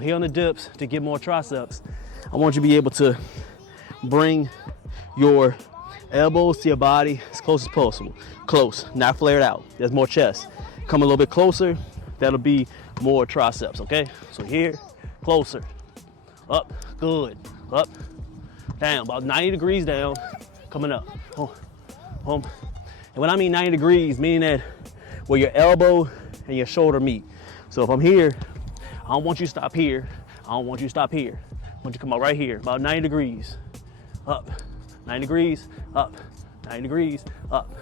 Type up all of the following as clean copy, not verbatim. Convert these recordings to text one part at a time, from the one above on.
Here on the dips, to get more triceps, I want you to be able to bring your elbows to your body as close as possible. Close, not flared out. There's more chest. Come a little bit closer, that'll be more triceps, okay? So here, closer, up, good, up, down, about 90 degrees down, coming up, home. And when I mean 90 degrees, meaning that where your elbow and your shoulder meet. So if I'm here, I don't want you to stop here. I don't want you to stop here. I want you to come out right here, about 90 degrees, up, 90 degrees, up, 90 degrees, up.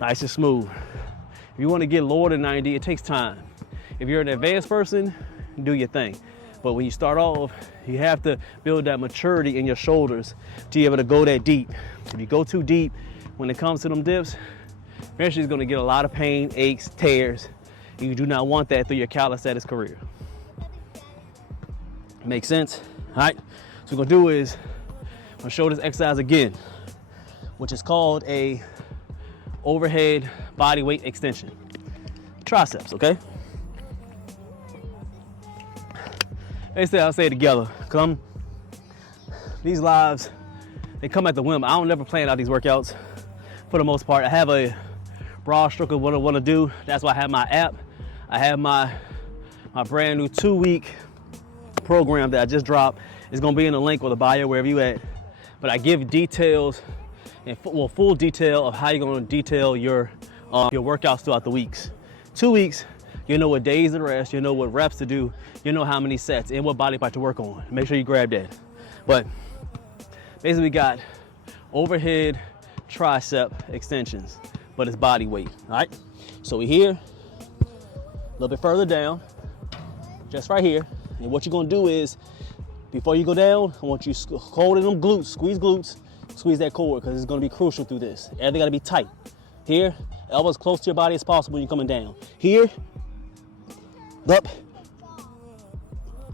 Nice and smooth. If you want to get lower than 90, it takes time. If you're an advanced person, do your thing. But when you start off, you have to build that maturity in your shoulders to be able to go that deep. If you go too deep, when it comes to them dips, eventually it's going to get a lot of pain, aches, tears. You do not want that through your calisthenics career. Make sense? All right, so what we're gonna do is, I'm gonna show this exercise again, which is called a overhead body weight extension. Triceps, okay? Basically, I'll say it together, because these lives, they come at the whim. I don't never plan out these workouts for the most part. I have a broad stroke of what I want to do. That's why I have my app. I have my brand new 2-week program that I just dropped. It's gonna be in the link or the bio, wherever you at. But I give details and full detail of how you're gonna detail your workouts throughout the weeks. 2 weeks, you know what days to rest, you know what reps to do, you know how many sets and what body part to work on. Make sure you grab that. But basically we got overhead tricep extensions, but it's body weight, all right? So we're here, a little bit further down, just right here. And what you're gonna do is, before you go down, I want you to hold in them glutes, squeeze that core, because it's gonna be crucial through this. Everything gotta be tight. Here, elbows close to your body as possible when you're coming down. Here, up.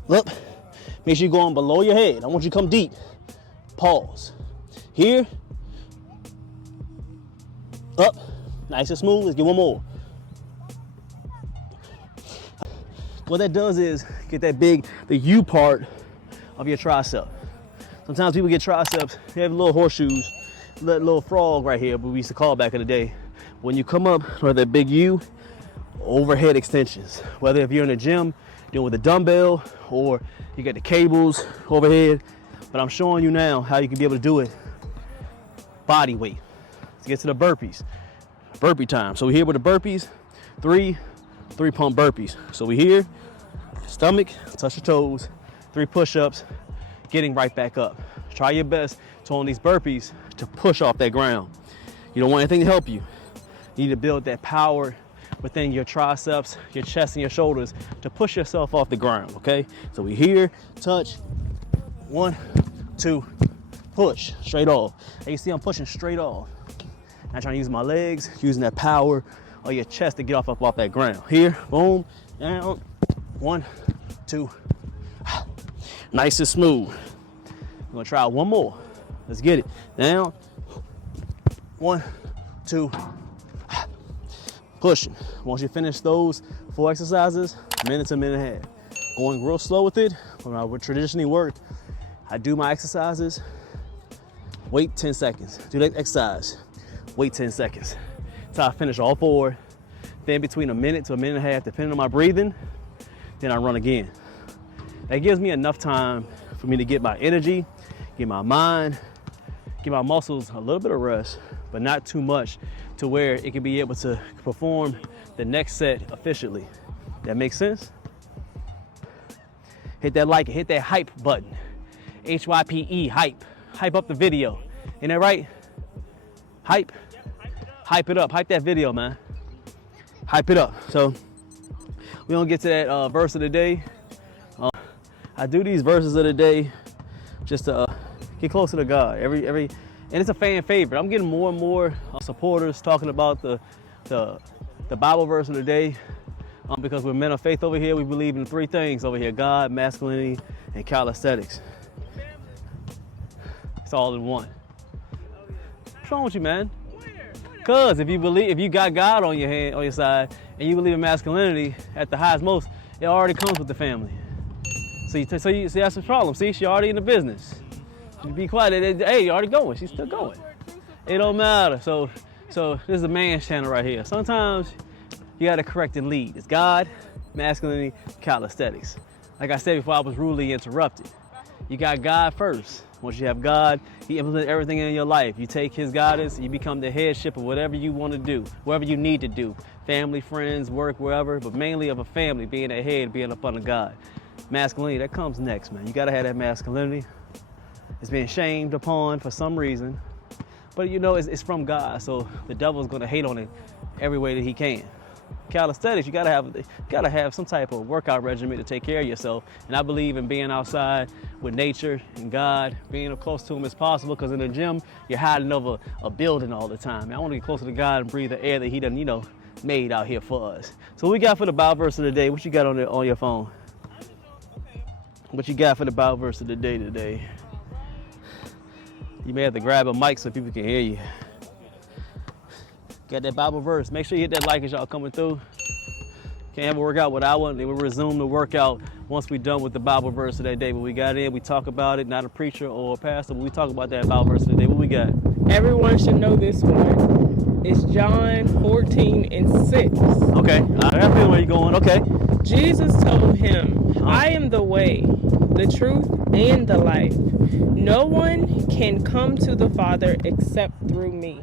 Make sure you're going below your head. I want you to come deep. Pause. Here, up, nice and smooth. Let's get one more. What that does is get that the U part of your tricep. Sometimes people get triceps, they have little horseshoes, little frog right here, but we used to call it back in the day. When you come up with that big U, overhead extensions. Whether if you're in the gym, doing with a dumbbell, or you got the cables overhead. But I'm showing you now how you can be able to do it body weight. Let's get to the burpees. Burpee time. So we're here with the burpees, three pump burpees. So we're here, stomach, touch your toes, 3 push-ups, getting right back up. Try your best to on these burpees to push off that ground. You don't want anything to help you. You need to build that power within your triceps, your chest, and your shoulders to push yourself off the ground, okay? So we here, touch, 1, 2, push, straight off. And you see I'm pushing straight off. I'm trying to use my legs, using that power of your chest to get off that ground. Here, boom, down, 1, 2, nice and smooth. I'm gonna try one more. Let's get it. Down, 1, 2, pushing. Once you finish those 4 exercises, minute to minute and a half. Going real slow with it. When I would traditionally work, I do my exercises, wait 10 seconds. Do that exercise, wait 10 seconds. Till I finish all 4. Then between a minute to a minute and a half, depending on my breathing, then I run again. That gives me enough time for me to get my energy, get my mind, give my muscles a little bit of rest, but not too much to where it can be able to perform the next set efficiently. That makes sense? Hit that like, hit that hype button. HYPE, hype. Hype up the video. Ain't that right? Hype. Hype it up. Hype that video, man. Hype it up. So we're gonna get to that verse of the day. I do these verses of the day just to get closer to God. And it's a fan favorite. I'm getting more and more supporters talking about the Bible verse of the day because we're men of faith over here. We believe in 3 things over here: God, masculinity, and calisthenics. It's all in one. What's wrong with you, man? Cause if you got God on your side, and you believe in masculinity at the highest most, It already comes with the family. So you see, that's the problem. See, she already in the business. You be quiet. Hey, you already going. She's still going. It don't matter. So this is a man's channel right here. Sometimes you got to correct and lead. It's God, masculinity, calisthenics. Like I said before, I was rudely interrupted. You got God first. Once you have God, He implements everything in your life. You take His guidance, you become the headship of whatever you want to do, whatever you need to do. Family, friends, work, wherever, but mainly of a family, being a head, being up under God. Masculinity, that comes next, man. You gotta have that masculinity. It's being shamed upon for some reason, but you know, it's from God, so the devil's gonna hate on it every way that he can. Calisthenics, you gotta have some type of workout regimen to take care of yourself. And I believe in being outside with nature and God, being as close to Him as possible. Because in the gym, you're hiding over a building all the time. I want to get closer to God and breathe the air that He done, made out here for us. So what we got for the Bible verse of the day? What you got on your phone? What you got for the Bible verse of the day today? You may have to grab a mic so people can hear you. Got that Bible verse. Make sure you hit that like as y'all coming through. Can't have a workout without one. They will resume the workout once we're done with the Bible verse of that day. But we got in, we talk about it, not a preacher or a pastor, but we talk about that Bible verse of the day. What we got? Everyone should know this one. It's John 14:6. Okay, I got a feeling where you're going. Okay. Jesus told him, I am the way, the truth, and the life. No one can come to the Father except through me.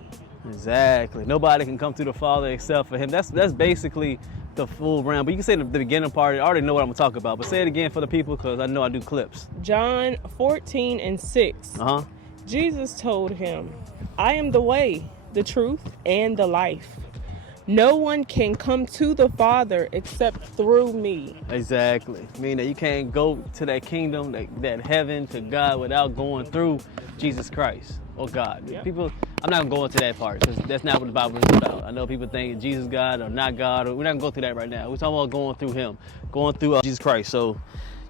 Exactly. Nobody can come to the Father except for Him. That's basically the full round. But you can say the beginning part. I already know what I'm gonna talk about. But say it again for the people, because I know I do clips. John 14:6. Jesus told him, I am the way, the truth, and the life. No one can come to the Father except through me. Exactly. Meaning that you can't go to that kingdom, that heaven, to God without going through Jesus Christ or God. Yep. People, I'm not gonna go into that part because that's not what the Bible is about. I know people think Jesus God or not God, or we're not gonna go through that right now. We're talking about going through Him, going through Jesus Christ. So you're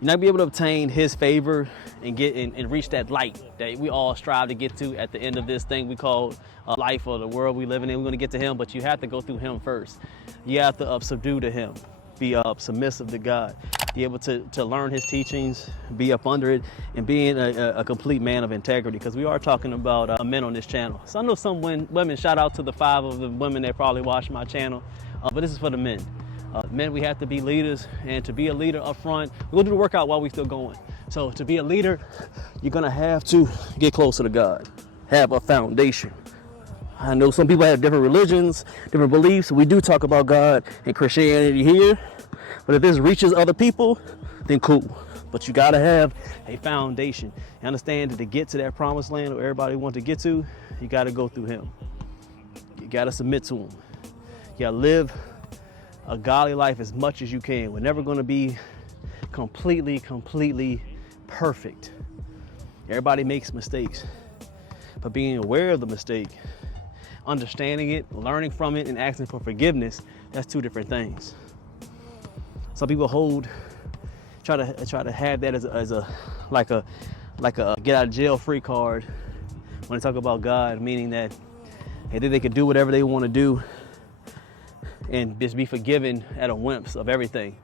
not gonna be able to obtain His favor and get and reach that light that we all strive to get to at the end of this thing we call life or the world we live in. We're gonna get to Him, but you have to go through Him first. You have to subdue to Him, be submissive to God, be able to learn His teachings, be up under it, and being a complete man of integrity, because we are talking about men on this channel. So I know some women, shout out to the 5 of the women that probably watch my channel, but this is for the men. Men, we have to be leaders, and to be a leader up front, we're gonna do the workout while we're still going. So to be a leader, you're gonna have to get closer to God, have a foundation. I know some people have different religions, different beliefs. We do talk about God and Christianity here, but if this reaches other people, then cool. But you gotta have a foundation. You understand that to get to that promised land where everybody wants to get to, you gotta go through Him. You gotta submit to Him. You gotta live a godly life as much as you can. We're never gonna be completely perfect. Everybody makes mistakes, but being aware of the mistake, understanding it, learning from it, and asking for forgiveness, that's 2 different things. Some people try to have that as a get out of jail free card when they talk about God, meaning that they could do whatever they want to do and just be forgiven at a whims of everything.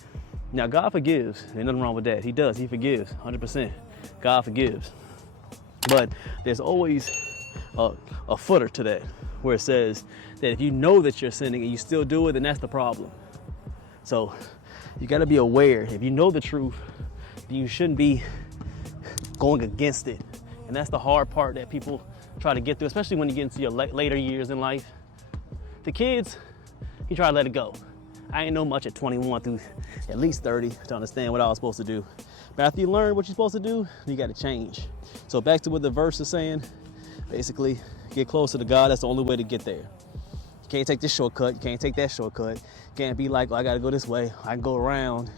Now God forgives, there's nothing wrong with that. He does, He forgives 100%. God forgives. But there's always a footer to that, where it says that if you know that you're sinning and you still do it, then that's the problem. So you got to be aware. If you know the truth, then you shouldn't be going against it. And that's the hard part that people try to get through, especially when you get into your later years in life. The kids, you try to let it go. I ain't know much at 21 through at least 30 to understand what I was supposed to do. But after you learn what you're supposed to do, you got to change. So back to what the verse is saying, basically, get closer to God. That's the only way to get there. You can't take this shortcut. You can't take that shortcut. You can't be like, I got to go this way. I can go around.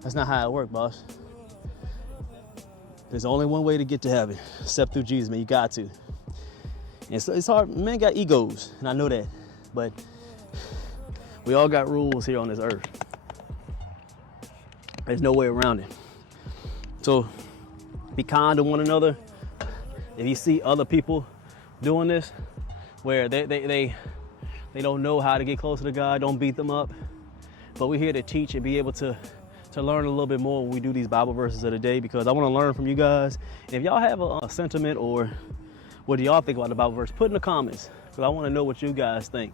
That's not how it works, boss. There's only one way to get to heaven, except through Jesus, man. You got to. And so it's hard. Men got egos, and I know that. But we all got rules here on this earth. There's no way around it. So be kind to one another. If you see other people doing this, where they don't know how to get closer to God, don't beat them up. But we're here to teach and be able to to learn a little bit more when we do these Bible verses of the day, because I want to learn from you guys. And if y'all have a sentiment or what do y'all think about the Bible verse, put in the comments, because I want to know what you guys think.